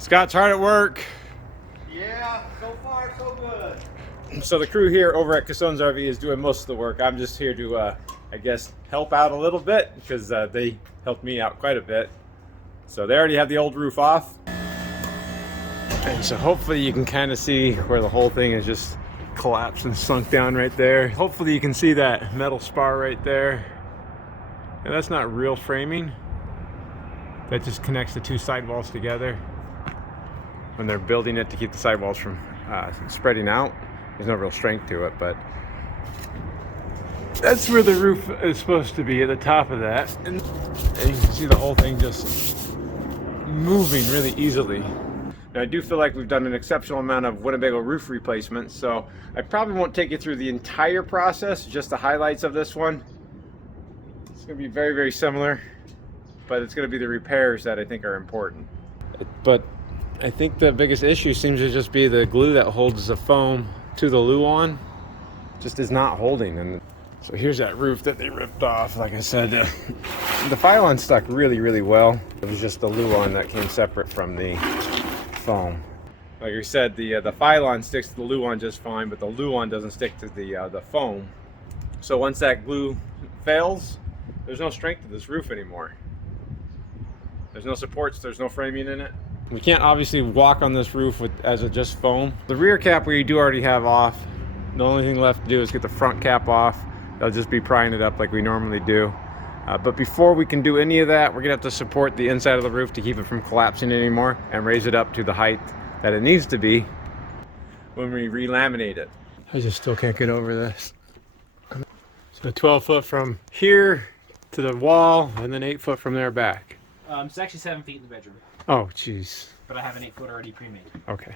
Scott's hard at work. Yeah, so far so good. So the crew here over at Casone's RV is doing most of the work. I'm just here to, I guess, help out a little bit because they helped me out quite a bit. So they already have the old roof off. And so hopefully you can kind of see where the whole thing is just collapsed and sunk down right there. Hopefully you can see that metal spar right there. And that's not real framing. That just connects the two sidewalls together. When they're building it to keep the sidewalls from spreading out. There's no real strength to it, but that's where the roof is supposed to be, at the top of that. And you can see the whole thing just moving really easily. Now, I do feel like we've done an exceptional amount of Winnebago roof replacements, so I probably won't take you through the entire process, just the highlights of this one. It's going to be very, very similar, but it's going to be the repairs that I think are important. But I think the biggest issue seems to just be the glue that holds the foam to the Luan just is not holding. And so here's that roof that they ripped off. Like I said, the Phylon stuck really, really well. It was just the Luan that came separate from the foam. Like I said, the Phylon sticks to the Luan just fine, but the Luan doesn't stick to the foam. So once that glue fails, there's no strength to this roof anymore. There's no supports, there's no framing in it. We can't obviously walk on this roof as just foam. The rear cap we do already have off. The only thing left to do is get the front cap off. They'll just be prying it up like we normally do. But before we can do any of that, we're gonna have to support the inside of the roof to keep it from collapsing anymore and raise it up to the height that it needs to be when we re-laminate it. I just still can't get over this. So 12 foot from here to the wall and then 8 foot from there back. It's actually 7 feet in the bedroom. Oh, jeez. But I have an 8 foot already pre-made. Okay.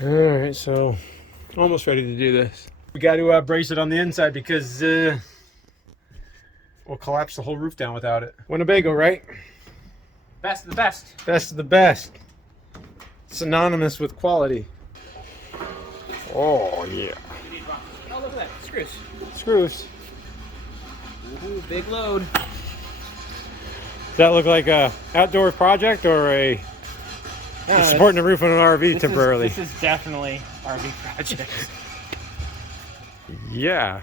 All right, so almost ready to do this. We got to brace it on the inside because we'll collapse the whole roof down without it. Winnebago, right? Best of the best. Best of the best. Synonymous with quality. Oh, yeah. Oh, look at that. Screws. Screws. Ooh, big load. Does that look like a outdoor project or a supporting the roof on an RV temporarily? This is definitely RV project. Yeah.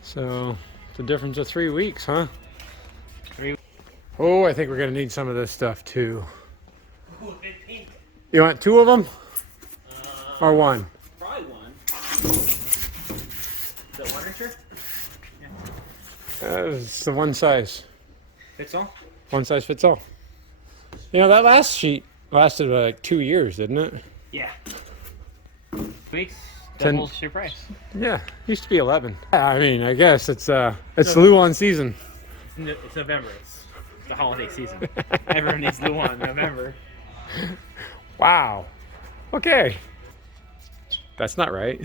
So it's a difference of 3 weeks, huh? 3 weeks. Oh, I think we're gonna need some of this stuff too. Ooh, big pink. You want 2 of them? Or 1? Probably 1. Is that 1 incher? Yeah. It's the one size. Fits all? One size fits all. You know, that last sheet lasted like 2 years, didn't it? Yeah. 2 weeks, doubles your price. Yeah, used to be 11. I mean, I guess it's Luan season. It's November. It's the holiday season. Everyone needs Luan in November. Wow. Okay. That's not right.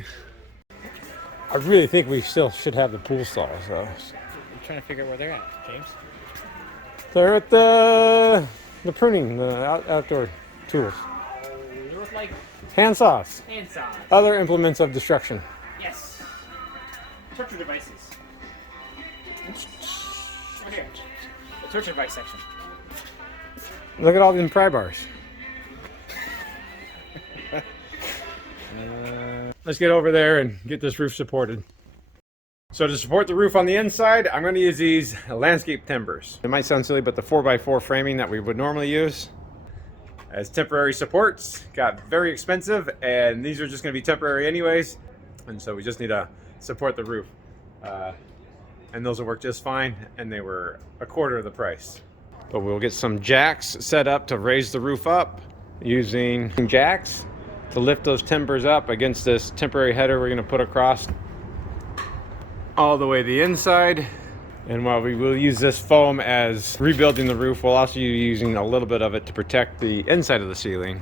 I really think we still should have the pool stalls, though. I'm trying to figure out where they're at, James. They're at the pruning, the outdoor tools. They look like Hand saws. hand saws. Other implements of destruction. Yes. Torture devices. Over here. The torture device section. Look at all them pry bars. Let's get over there and get this roof supported. So to support the roof on the inside, I'm going to use these landscape timbers. It might sound silly, but the 4x4 framing that we would normally use as temporary supports got very expensive, and these are just going to be temporary anyways, and so we just need to support the roof. And those will work just fine, and they were a quarter of the price. But we'll get some jacks set up to raise the roof up using jacks to lift those timbers up against this temporary header we're going to put across all the way the inside. And while we will use this foam as rebuilding the roof, we'll also be using a little bit of it to protect the inside of the ceiling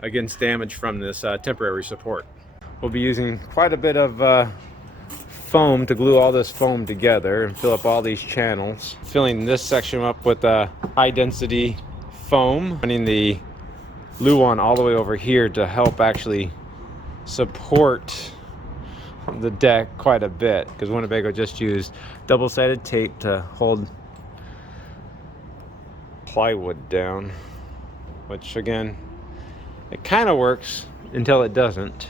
against damage from this temporary support. We'll be using quite a bit of foam to glue all this foam together and fill up all these channels. Filling this section up with high density foam, running the Luan all the way over here to help actually support the deck quite a bit, because Winnebago just used double-sided tape to hold plywood down. which again, it kind of works until it doesn't.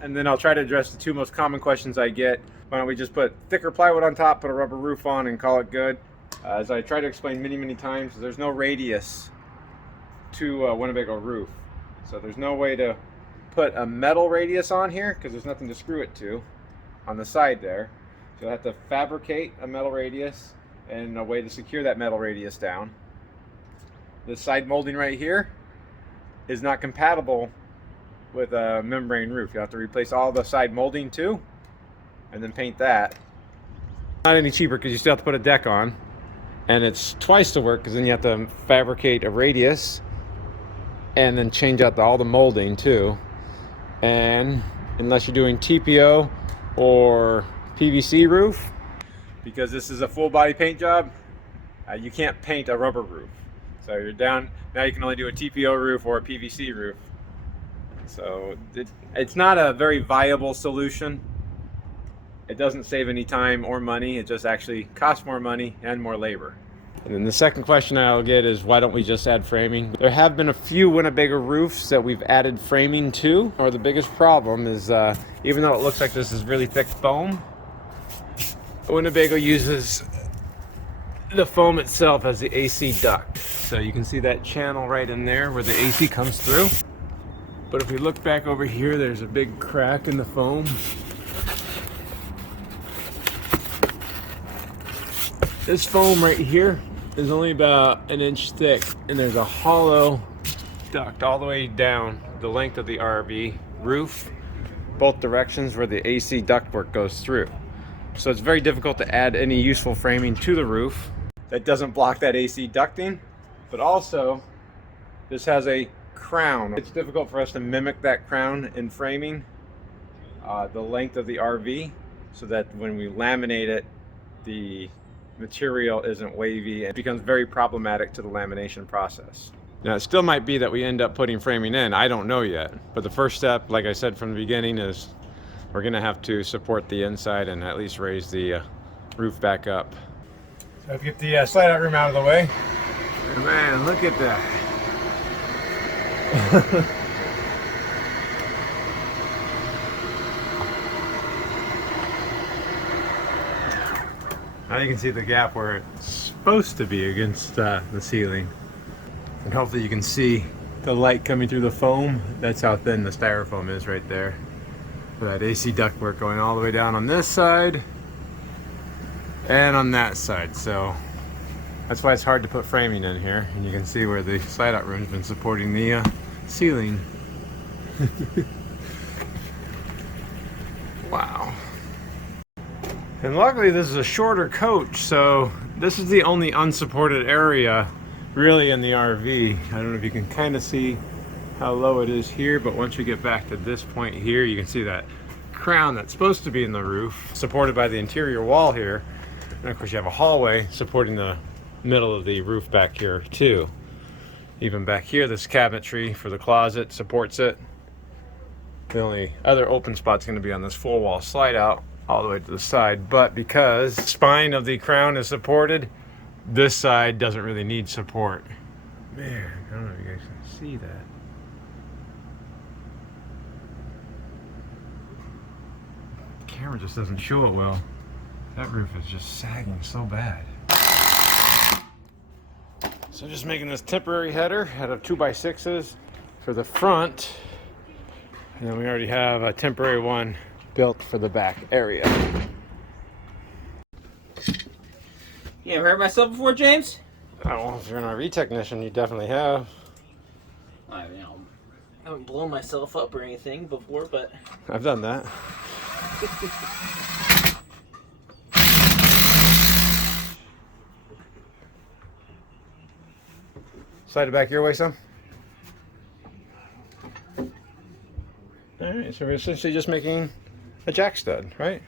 And then I'll try to address the two most common questions I get. Why don't we just put thicker plywood on top, put a rubber roof on, and call it good? As I try to explain many times, there's no radius to a Winnebago roof. So there's no way to put a metal radius on here because there's nothing to screw it to on the side there. So you'll have to fabricate a metal radius and a way to secure that metal radius down. This side molding right here is not compatible with a membrane roof. You have to replace all the side molding too and then paint that. Not any cheaper because you still have to put a deck on, and it's twice the work because then you have to fabricate a radius and then change out all the molding too. And unless you're doing TPO or PVC roof, because this is a full body paint job, you can't paint a rubber roof. So you're down, now you can only do a TPO roof or a PVC roof. So it's not a very viable solution. It doesn't save any time or money. It just actually costs more money and more labor. And then the second question I'll get is, why don't we just add framing? There have been a few Winnebago roofs that we've added framing to. Or the biggest problem is, even though it looks like this is really thick foam, Winnebago uses the foam itself as the AC duct. So you can see that channel right in there where the AC comes through. But if we look back over here, there's a big crack in the foam. This foam right here is only about 1 inch thick, and there's a hollow duct all the way down the length of the RV roof, both directions where the AC ductwork goes through. So it's very difficult to add any useful framing to the roof that doesn't block that AC ducting, but also this has a crown. It's difficult for us to mimic that crown in framing the length of the RV, so that when we laminate it, the material isn't wavy and it becomes very problematic to the lamination process. Now it still might be that we end up putting framing in, I don't know yet, but the first step, like I said from the beginning, is we're gonna have to support the inside and at least raise the roof back up. So let's get the slide out room out of the way. Man, look at that. Now you can see the gap where it's supposed to be against the ceiling. And hopefully you can see the light coming through the foam. That's how thin the styrofoam is right there. For that AC ductwork going all the way down on this side and on that side. So that's why it's hard to put framing in here. And you can see where the slide out room's been supporting the ceiling. Wow. And luckily this is a shorter coach, so this is the only unsupported area really in the RV. I don't know if you can kind of see how low it is here, but once you get back to this point here, you can see that crown that's supposed to be in the roof, supported by the interior wall here. And of course you have a hallway supporting the middle of the roof back here too. Even back here, this cabinetry for the closet supports it. The only other open spot's going to be on this full wall slide out all the way to the side, but because the spine of the crown is supported, this side doesn't really need support. Man, I don't know if you guys can see that. The camera just doesn't show it well. That roof is just sagging so bad. So just making this temporary header out of 2x6s for the front, and then we already have a temporary one built for the back area. You ever heard myself before, James? Oh, well, if you're an RV technician, you definitely have. I haven't blown myself up or anything before, but I've done that. Slide it back your way some. Alright, so we're essentially just making a jack stud, right?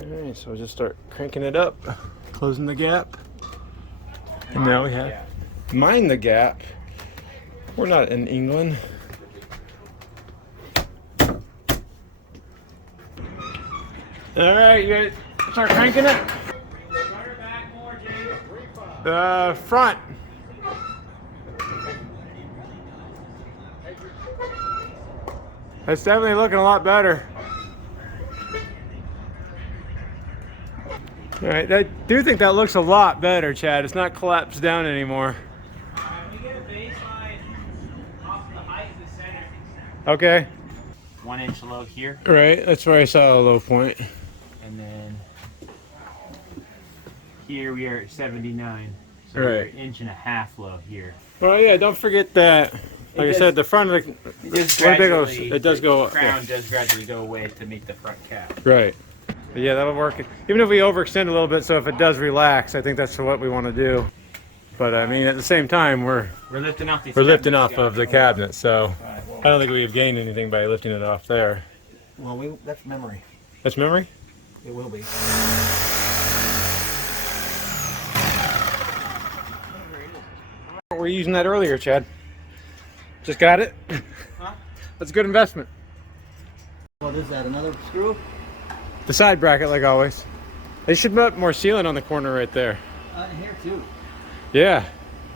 Alright, so we'll just start cranking it up, closing the gap. And now we have mind the gap. We're not in England. Alright, you guys start cranking it. The front. It's definitely looking a lot better. All right, I do think that looks a lot better, Chad. It's not collapsed down anymore. We get a baseline off the height of the center. Okay. 1 inch low here. Right, that's where I saw a low point. And then here we are at 79. So Right. we're an inch and a half low here. Well, yeah, don't forget that. Like I said, the front of the it does go up. The crown Yeah. does gradually go away to meet the front cap. Right. But yeah, that'll work. Even if we overextend a little bit, so if it does relax, I think that's what we want to do. But I mean, at the same time, we're lifting off these. we're lifting off of the cabinet, so I don't think we've gained anything by lifting it off there. Well, that's memory. That's memory? It will be. We were using that earlier, Chad. Just got it? Huh? That's a good investment. What is that, another screw? The side bracket, like always. They should put more sealant on the corner right there. Here too. Yeah.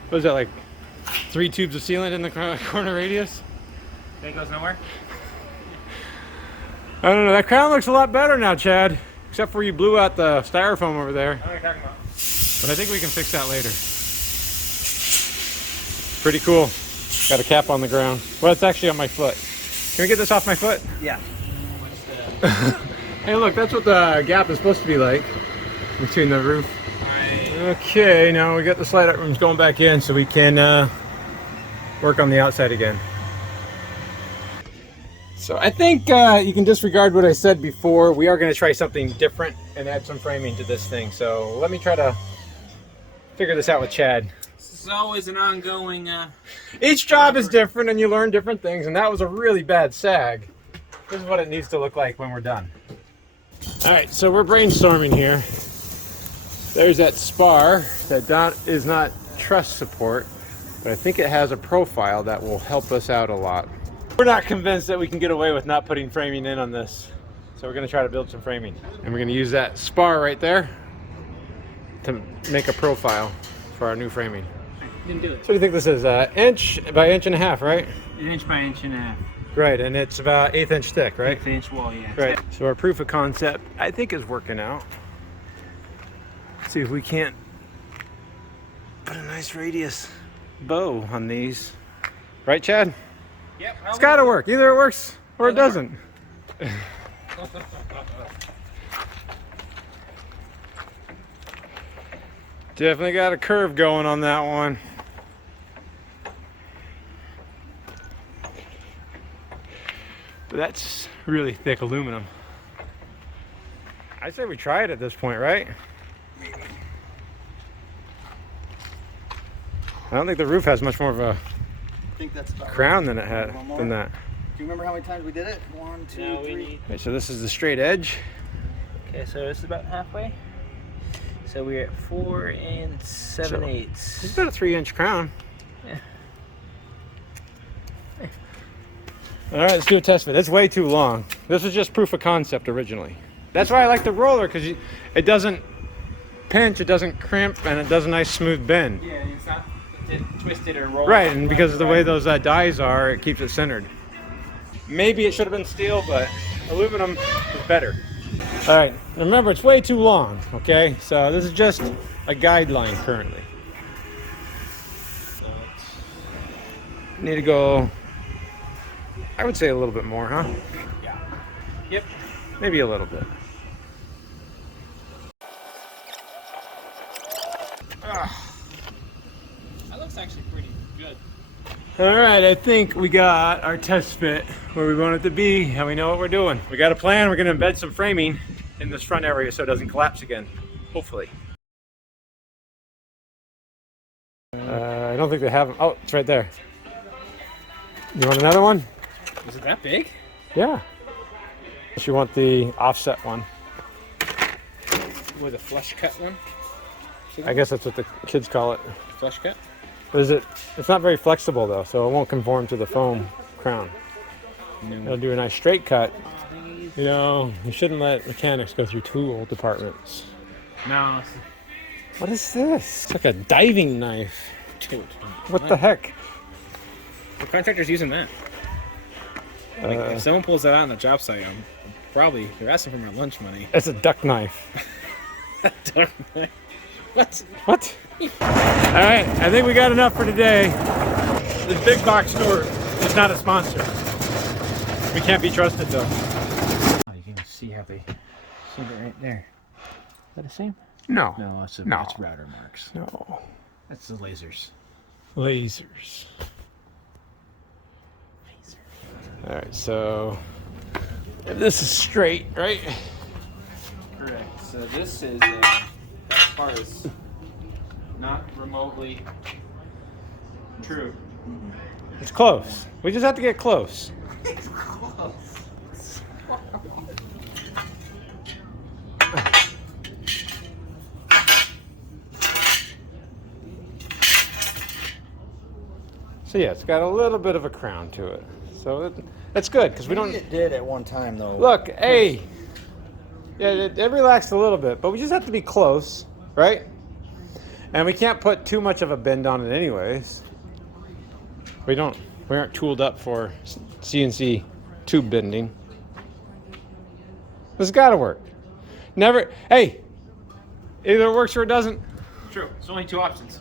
What is that, like 3 tubes of sealant in the corner radius? That goes nowhere? I don't know. That crown looks a lot better now, Chad. Except for you blew out the styrofoam over there. What are you talking about? But I think we can fix that later. Pretty cool. Got a cap on the ground. Well, it's actually on my foot. Can we get this off my foot? Yeah. Hey, look, that's what the gap is supposed to be like between the roof. Right. Okay, now we got the slide out rooms going back in so we can work on the outside again. So I think you can disregard what I said before. We are going to try something different and add some framing to this thing. So let me try to figure this out with Chad. This is always an ongoing. Each job is different and you learn different things, and that was a really bad sag. This is what it needs to look like when we're done. All right, so we're brainstorming here. There's that spar that is not truss support, but I think it has a profile that will help us out a lot. We're not convinced that we can get away with not putting framing in on this. So we're gonna try to build some framing. And we're gonna use that spar right there to make a profile for our new framing. Didn't do it. So what do you think this is? Inch by inch and a half, right? 1 inch by inch and a half. Right, and it's about 1/8 inch thick, right? 1/8 inch wall, yeah. Right. So our proof of concept, I think, is working out. Let's see if we can't put a nice radius bow on these. Right, Chad? Yep. It's got to work. Either it works or it doesn't. Definitely got a curve going on that one. But that's really thick aluminum. I say we try it at this point, right? Maybe. I don't think the roof has much more of a I think that's about crown than it had One more. than that. Do you remember how many times we did it? 1, 2, No, we 3. need. Okay, so this is the straight edge. Okay, so this is about halfway. So we're at 4 7/8. It's about a 3-inch crown. Yeah. All right, let's do a test fit. It's way too long. This was just proof of concept originally. That's why I like the roller, because it doesn't pinch, it doesn't crimp, and it does a nice smooth bend. Yeah, it's not twisted or rolled. Right, and because of the way those dies are, it keeps it centered. Maybe it should have been steel, but aluminum is better. All right, remember it's way too long, okay? So this is just a guideline currently. Need to go, I would say a little bit more, huh? Yeah. Yep. Maybe a little bit. That looks actually pretty good. All right, I think we got our test fit where we want it to be, and we know what we're doing. We got a plan. We're going to embed some framing in this front area so it doesn't collapse again, hopefully. I don't think they have them. Oh, it's right there. You want another one? Is it that big? Yeah. If you want the offset one. With a flush cut one? I guess that's what the kids call it. Flush cut? It's not very flexible though, so it won't conform to the foam crown. It'll do a nice straight cut. You know, you shouldn't let mechanics go through tool departments. No. What is this? It's like a diving knife. Dude, What the heck? the contractor's using that. Like, if someone pulls that out on the job site, probably they're asking for my lunch money. It's a duck knife. What? What? Alright, I think we got enough for today. This big box store is not a sponsor. We can't be trusted though. Oh, you can see how they see it right there. Is that the same? No. No, that's No. router marks. No. That's the lasers. Lasers. Alright, so this is straight, right? Correct. So this is that part is not remotely true. It's close. We just have to get close. It's close. So yeah, it's got a little bit of a crown to it. So it's good because we don't. It did at one time though. Look, hey. Yeah, it relaxed a little bit, but we just have to be close, right? And we can't put too much of a bend on it anyways. We aren't tooled up for CNC tube bending. This has got to work. Never, hey, either it works or it doesn't. True. There's only two options.